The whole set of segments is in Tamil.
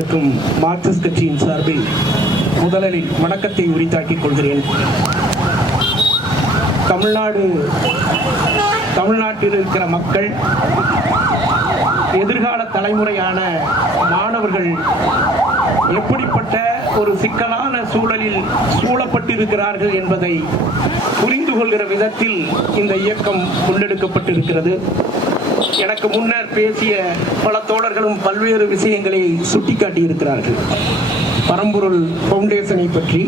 இருக்கும் மார்க்சிஸ்ட் கட்சியின் சார்பில் முதலில் வணக்கத்தை உரித்தாக்கிக் கொள்கிறேன். தமிழ்நாடு தமிழ்நாட்டில் இருக்கிற மக்கள் எதிர்கால தலைமுறையான மாணவர்கள் எப்படிப்பட்ட ஒரு சிக்கலான சூழலில் சூழப்பட்டிருக்கிறார்கள் என்பதை புரிந்து கொள்கிற விதத்தில் இந்த இயக்கம் முன்னெடுக்கப்பட்டிருக்கிறது. எனக்கு முன்னர் பேசிய பல தோழர்களும் பல்வேறு விஷயங்களை சுட்டிக்காட்டியிருக்கிறார்கள். பரம்பொருள் ஃபவுண்டேஷனை பற்றி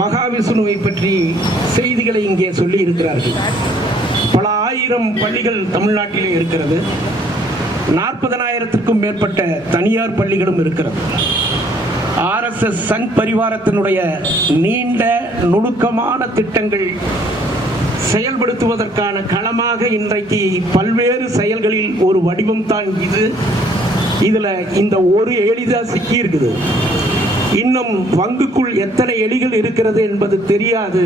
மகாவிஷ்ணுவை பற்றி செய்திகளை இங்கே சொல்லி இருக்கிறார்கள் பல ஆயிரம் பள்ளிகள் தமிழ்நாட்டிலே இருக்கிறது. நாற்பதனாயிரத்திற்கும் மேற்பட்ட தனியார் பள்ளிகளும் இருக்கிறது. ஆர்எஸ்எஸ் சங் பரிவாரத்தினுடைய நீண்ட நுணுக்கமான திட்டங்கள் செயல்படுத்துவதற்கான களமாக இன்றைக்கு பல்வேறு செயல்களில் ஒரு வடிவம் தான் இது. இதுல இந்த ஒரு எளிதா சிக்கி இருக்குது இன்னும் வங்குக்குள் எத்தனை எலிகள் இருக்கிறது என்பது தெரியாது.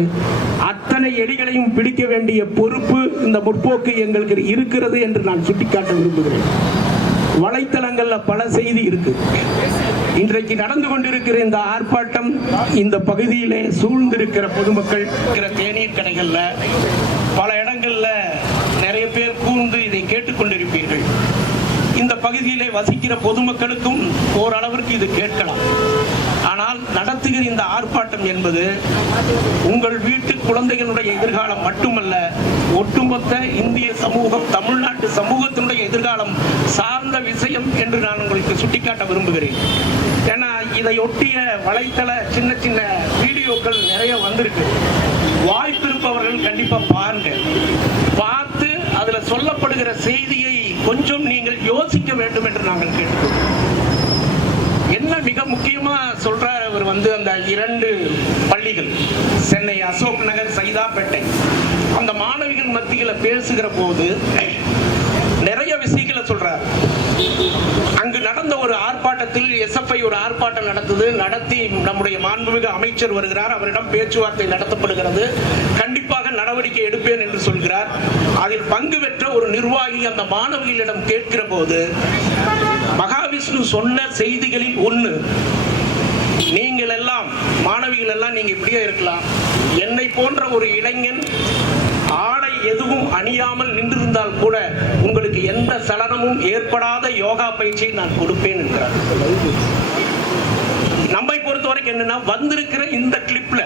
அத்தனை எலிகளையும் பிடிக்க வேண்டிய பொறுப்பு இந்த முற்போக்கு எங்களுக்கு இருக்கிறது என்று நான் சுட்டிக்காட்ட விரும்புகிறேன். வலைத்தளங்கள்ல பல செய்தி இருக்கு. இன்றைக்கு நடந்து கொண்டிருக்கிற இந்த ஆர்ப்பாட்டம் இந்த பகுதியிலே சூழ்ந்திருக்கிற பொதுமக்கள் இருக்கிற தேநீர் கடைகள்ல பல இடங்கள்ல நிறைய பேர் கூர்ந்து இதை கேட்டுக்கொண்டிருப்பீர்கள் இந்த பகுதியிலே வசிக்கிற பொதுமக்களுக்கும் ஓரளவிற்கு இது கேட்கலாம். ஆனால் நடத்துகிற இந்த ஆர்ப்பாட்டம் என்பது உங்கள் வீட்டு குழந்தைகளுடைய எதிர்காலம் மட்டுமல்ல ஒட்டுமொத்த இந்திய சமூகம் தமிழ்நாட்டு சமூகத்தினுடைய எதிர்காலம் சார்ந்த விஷயம் என்று நான் உங்களுக்கு சுட்டிக்காட்ட விரும்புகிறேன். ஏன்னா இதை ஒட்டிய வலைத்தள சின்ன சின்ன வீடியோக்கள் நிறைய வந்திருக்கு. வாய்ப்பு இருப்பவர்கள் கண்டிப்பா பாருங்க. பார்த்து அதுல சொல்லப்படுகிற செய்தியை கொஞ்சம் நீங்கள் யோசிக்க வேண்டும் என்று நாங்கள் கேட்டுக்கொள்கிறோம். சொல்றார் அவர் வந்து அந்த இரண்டு பள்ளிகள். சென்னை அசோக் நகர் சைதாப்பேட்டை. அந்த மாணவிகள் மத்தியில பேசுகிற போது நிறைய விஷயங்களை சொல்றார். அங்கு நடந்த ஒரு ஆர்ப்பாட்டத்தில் எஸ்எஃப்ஐ ஒரு ஆர்ப்பாட்டம் நடந்தது. நடத்தி நம்முடைய மாண்புமிகு அமைச்சர் வருகிறார். அவரிடம் பேச்சுவார்த்தை நடத்தப்படுகிறது. கண்டிப்பாக நடவடிக்கை எடுப்பேன் என்று சொல்கிறார். அதில் பங்கு பெற்ற ஒரு நிர்வாகி அந்த மாணவிகளிடம் கேட்கிற போது மகாவிஷ்ணு சொன்ன செய்திகளில் ஒன்று மாணவிகள் எல்லாம் மாணவிகள் எல்லாம் நீங்க இப்படியே இருக்கலாம். என்னை போன்ற ஒரு இளைஞன் ஆடை எதுவும் அணியாமல் நின்றிருந்தால் கூட உங்களுக்கு எந்த சலனமும் ஏற்படாத யோகா பயிற்சியை நான் கொடுப்பேன் என்கிறார். நம்மை பொறுத்த வரைக்கும் என்னன்னா வந்திருக்கிற இந்த கிளிப்ல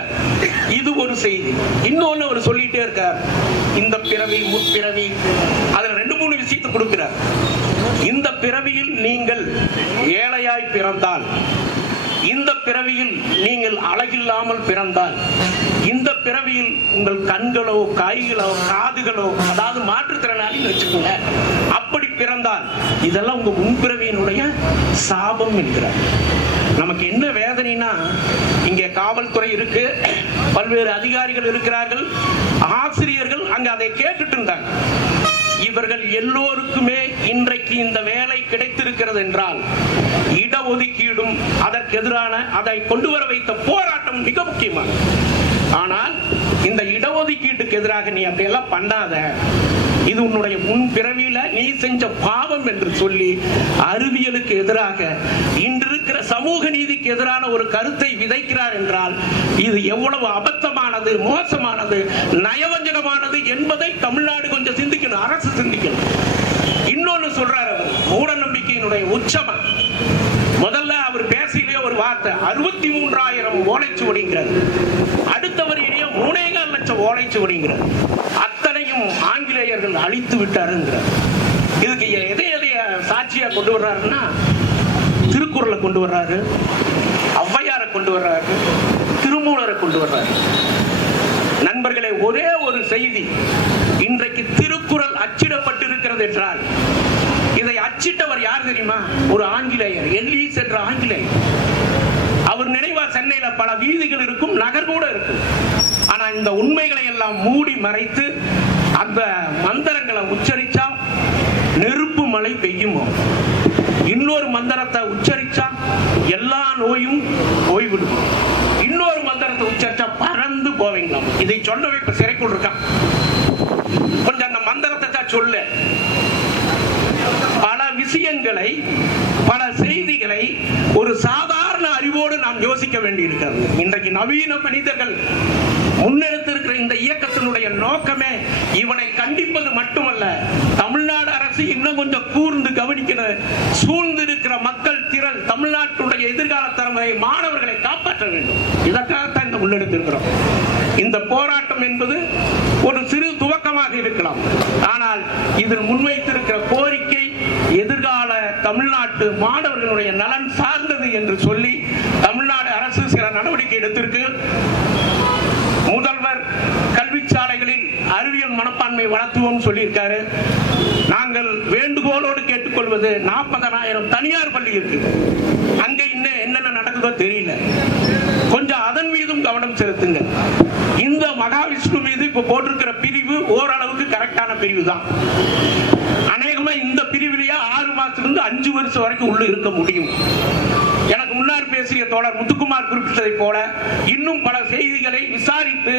இது ஒரு செய்தி. இன்னொன்னு அவர் சொல்லிட்டே இருக்கார். இந்த பிறவி முற்பிறவி அதுல ரெண்டு மூணு விஷயத்தை கொடுக்கிறார். இந்த பிறவியில் நீங்கள் ஏழையாய் பிறந்தால் இந்த பிறவியில் நீங்கள் அழகில்லாமல் பிறந்தால் இந்த பிறவியில் உங்கள் கண்களோ கைகளோ காதுகளோ அதாவது மாற்றுத்திறனாளின்னு வச்சுக்கோங்க அப்படி பிறந்தால் இதெல்லாம் உங்க முன்பிறவியினுடைய சாபம் என்கிறார். நமக்கு என்ன வேதனைனா இங்கே காவல்துறை இருக்கு பல்வேறு அதிகாரிகள் இருக்கிறார்கள் ஆசிரியர்கள் அங்க அதை கேட்டுட்டு இருந்தாங்க. இவர்கள் எல்லோருக்குமே இன்றைக்கு இந்த வேலை கிடைத்திருக்கிறது என்றால் இடஒதுக்கீடும் அதற்கு எதிரான அதை கொண்டு வர வைத்த போராட்டம் மிக முக்கியமானது. ஆனால் இந்த இடஒதுக்கீட்டுக்கு எதிராக நீ அப்படியெல்லாம் பண்ணாத. இது உன்னுடைய முன் பிறவியில நீ செஞ்ச பாவம் என்று சொல்லி அறிவியலுக்கு எதிராக இன்று இருக்கிற சமூக நீதிக்கு எதிரான ஒரு கருத்தை விதைக்கிறார் என்றால் இது எவ்வளவு அபத்தமானது மோசமானது நயவஞ்சகமானது என்பதை தமிழ்நாடு கொஞ்சம் சிந்திக்கணும் அரசு சிந்திக்கணும். இன்னொன்னு சொல்றாரு அவர் மூட நம்பிக்கையினுடைய உச்சமன். முதல்ல அவர் பேசியிலே ஒரு வார்த்தை அறுபத்தி மூன்றாயிரம் ஓலைச்சுவடிங்கிறது அடுத்த வரியிலேயே மூணேகால் லட்சம் ஓலைச்சுவடிங்கிறது அத்தனையும் ஆங்கிலேயர்கள் அழித்து விட்டாருங்கிறார். இதுக்கு எதை எதைய சாட்சியா கொண்டு வர்றாருன்னா திருக்குறளை கொண்டு வர்றாரு ஔவையாரை கொண்டு வர்றாரு திருமூலரை கொண்டு வர்றாரு. நண்பர்களே ஒரே ஒரு செய்தி இன்றைக்கு திருக்குறள் அச்சிடப்பட்டிருக்கிறது என்றால் இதை அச்சிட்டவர் யார் தெரியுமா? ஒரு ஆங்கிலேயர் எல்லீஸ் என்ற ஆங்கிலேயர். அவர் நினைவா சென்னையில பல வீதிகள் இருக்கும் நகர் கூட இருக்கும். ஆனா இந்த உண்மைகளை எல்லாம் மூடி மறைத்து அந்த மந்திரங்களை உச்சரிச்சா நெருப்பு மழை பெய்யுமோ? இன்னொரு மந்திரத்தை உச்சரிச்சா எல்லா நோயும் போய்விடும்? இன்னொரு மந்திரத்தை உச்சரிச்சா பறந்து போவீங்களாம் இதை சொல்லவே இப்ப சிறைக்குள் இருக்க கொஞ்சம் அந்த மந்திரத்தை தான் சொல்லு பல பல செய்திகளை ஒரு சாதாரண அறிவோடு நாம் யோசிக்க வேண்டியிருக்கிறது. இன்றைக்கு நவீன மனிதர்கள் முன்னெடுத்திருக்கிற இந்த இயக்கத்தினுடைய நோக்கமே இவனை கண்டிப்பது மட்டுமல்ல தமிழ்நாடு அரசு இன்னும் கொஞ்சம் கூர்ந்து கவனிக்கிற சூழ்ந்திருக்கிற மக்கள் திரள் தமிழ்நாட்டுடைய எதிர்கால தலைமுறை மாணவர்களை காப்பாற்ற வேண்டும். இதற்காகத்தான் இந்த முன்னெடுத்திருக்கிறோம். இந்த போராட்டம் என்பது ஒரு சிறு துவக்கமாக இருக்கலாம். ஆனால் இதில் முன்வைத்திருக்கிற கோரிக்கை எதிர்கால தமிழ்நாட்டு மாணவர்களுடைய நலன் சார்ந்தது என்று சொல்லி தமிழ்நாடு அரசு சில நடவடிக்கை எடுத்திருக்கு. முதல்வர் கல்வி சாலைகளில் அறிவியல் மனப்பான்மை வளர்த்துவோம் சொல்லியிருக்காரு. நாங்கள் வேண்டுகோளோடு கேட்டுக்கொள்வது நாற்பதனாயிரம் தனியார் பள்ளி இருக்கு. அங்க இன்னும் என்னென்ன நடக்குதோ தெரியல. கொஞ்சம் அதன் மீதும் கவனம் செலுத்துங்க. இந்த மகாவிஷ்ணு மீது இப்ப போட்டிருக்கிற பிரிவு ஓரளவுக்கு கரெக்டான பிரிவு தான் அநேகமா இந்த பிரிவிலேயே ஆறு அஞ்சு வருஷம் வரைக்கும் உள்ளே இருக்க முடியும். எனக்கு முன்னால் பேசிய தோழர் முத்துக்குமார் குறிப்பிட்டதை போல இன்னும் பல செய்திகளை விசாரித்து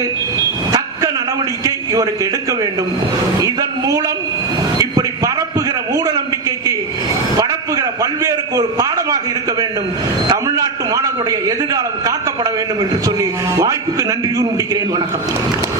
தக்க நடவடிக்கை இவருக்கு எடுக்க வேண்டும். இதன் மூலம் இப்படி பரப்புகிற மூட நம்பிக்கைக்கு பரப்புகிற பல்வேறுக்கு ஒரு பாடமாக இருக்க வேண்டும். தமிழ்நாட்டு மாணவர்களுடைய எதிர்காலம் காக்கப்பட வேண்டும் என்று சொல்லி வாய்ப்புக்கு நன்றி கூறி முடிக்கிறேன். வணக்கம்.